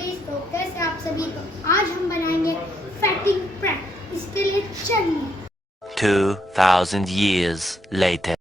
Buddies. तो कैसे आप सभी को आज हम बनाएंगे फैटिंग प्रैंक। इसके लिए चलिए 2000 years later.